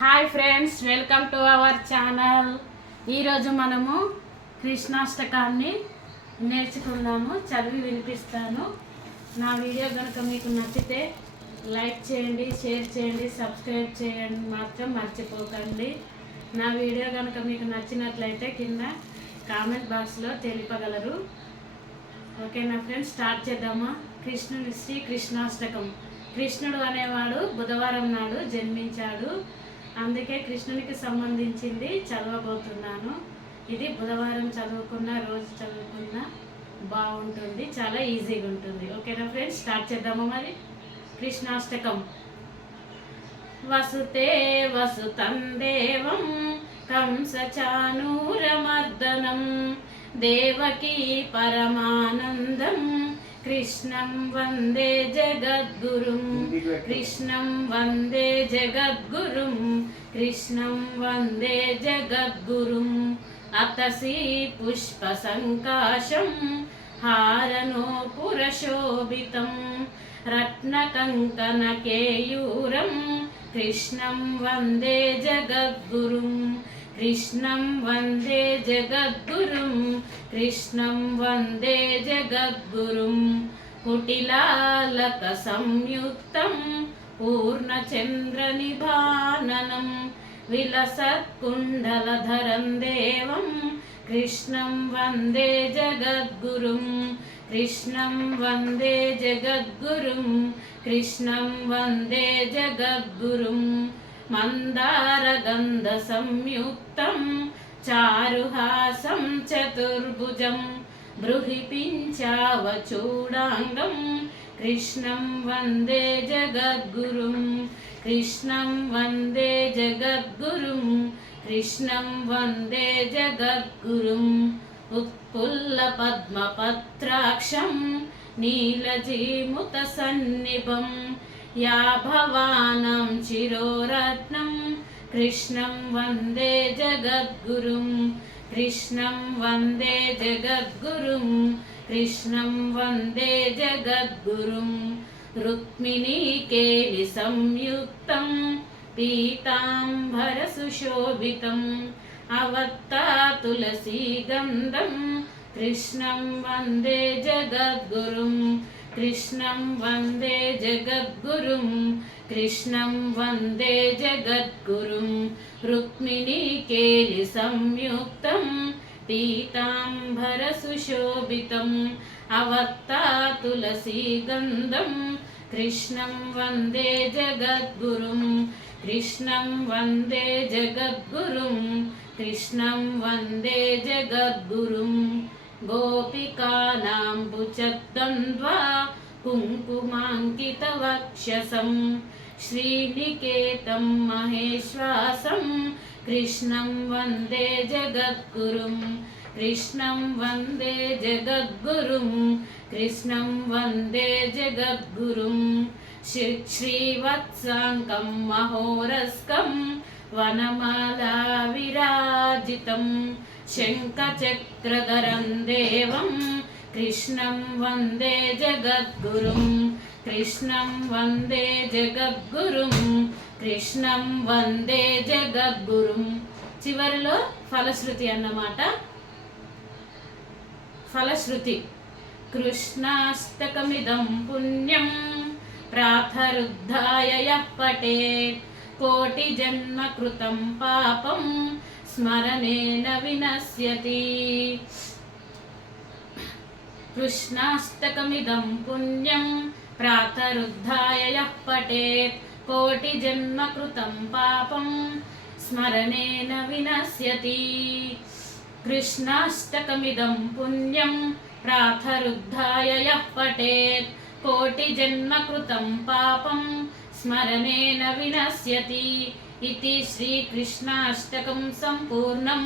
Hi friends, welcome to our channel. ఈరోజు మనము కృష్ణాష్టకాన్ని నేర్చుకుందాము. చదివి వినిపిస్తాను. నా వీడియో కనుక మీకు నచ్చితే లైక్ చేయండి, షేర్ చేయండి, సబ్స్క్రైబ్ చేయండి మాత్రం మర్చిపోకండి. నా వీడియో కనుక మీకు నచ్చినట్లయితే కింద కామెంట్ బాక్స్లో తెలుపగలరు. ఓకేనా ఫ్రెండ్స్, స్టార్ట్ చేద్దామా? శ్రీ కృష్ణాష్టకం. కృష్ణుడు అనేవాడు బుధవారం నాడు జన్మించాడు. అందుకే కృష్ణునికి సంబంధించింది చదవబోతున్నాను. ఇది బుధవారం చదువుకున్న, రోజు చదువుకున్న బాగుంటుంది, చాలా ఈజీగా ఉంటుంది. ఓకేనా ఫ్రెండ్స్, స్టార్ట్ చేద్దాము. మరి కృష్ణాష్టకం. వసుతే వసుతం దేవం కంసచానూరమర్దనం దేవకీ పరమానందం కృష్ణం వందే జగద్గురుం. కృష్ణం వందే జగద్గురుం. కృష్ణం వందే జగద్గురుం. అతసి పుష్పసంకాశం హారనోపురశోభితం రత్నకంకణకేయూరం కృష్ణం వందే జగద్గురుం. కృష్ణం వందే జగద్గురుం. కృష్ణం వందే జగద్గురుం. కుటిలాలక సంయుక్తం పూర్ణచంద్రనిభాననం విలసత్కుండలధరం దేవం కృష్ణం వందే జగద్గురుం. కృష్ణం వందే జగద్గురుం. కృష్ణం వందే జగద్గురుం. మందారగంధ సంయుక్తం చారుహాసం చతుర్భుజం బృహిపించావచూడాంగం కృష్ణం వందే జగద్గురుం. కృష్ణం వందే జగద్గురుం. కృష్ణం వందే జగద్గురుం. ఉత్పుల్ల పద్మపత్రాక్షం నీలజీముత సన్నిభం యాభవానం చిరోరత్నం కృష్ణం వందే జగద్గురుం. కృష్ణం వందే జగద్గురుం. కృష్ణం వందే జగద్గురుం. రుక్మిణీకేలి సంయుక్తం పీతాంబర సుశోభితం అవత్తా తులసీగంధం కృష్ణం వందే జగద్గురుం. కృష్ణం వందే జగద్గురుం. కృష్ణం వందే జగద్గురుం. రుక్మిణీకేలి సంయుక్తం పీతాంబర సుశోభితం అవత్తా తులసీగంధం కృష్ణం వందే జగద్గురుం. కృష్ణం వందే జగద్గురుం. కృష్ణం వందే జగద్గురుం. గోపికానాంబుజద్వంద్వా కుంకుమాంకితవక్షసం శ్రీనికేతం మహేశ్వాసం కృష్ణం వందే జగద్గురుం. కృష్ణం వందే జగద్గురుం. కృష్ణం వందే జగద్గురుం. శ్రీవత్సాంకం మహోరస్కం వనమాలా విరాజితం శంఖచక్రధరం దేవం కృష్ణం వందే జగద్గురుం. కృష్ణం వందే జగద్గురుం. కృష్ణం వందే జగద్గురుం. చివరిలో ఫలశ్రుతి అన్నమాట. ఫలశ్రుతి. కృష్ణాష్టకమిదం పుణ్యం ప్రాతరుద్ధాయ యః పఠేత్ కోటి జన్మ కృతం పాపం స్మరణేన వినశ్యతి. కృష్ణాష్టకమిదం పుణ్యం ప్రాతరుద్ధాయ యః పఠేత్ కోటి జన్మ కృతం పాపం స్మరణేన వినశ్యతి. కృష్ణాష్టకమిదం పుణ్యం ప్రాతరుద్ధాయ యః పఠేత్ కోటి జన్మ కృతం పాపం స్మరణేన వినశ్యతి. ఇతి శ్రీకృష్ణాష్టకం సంపూర్ణం.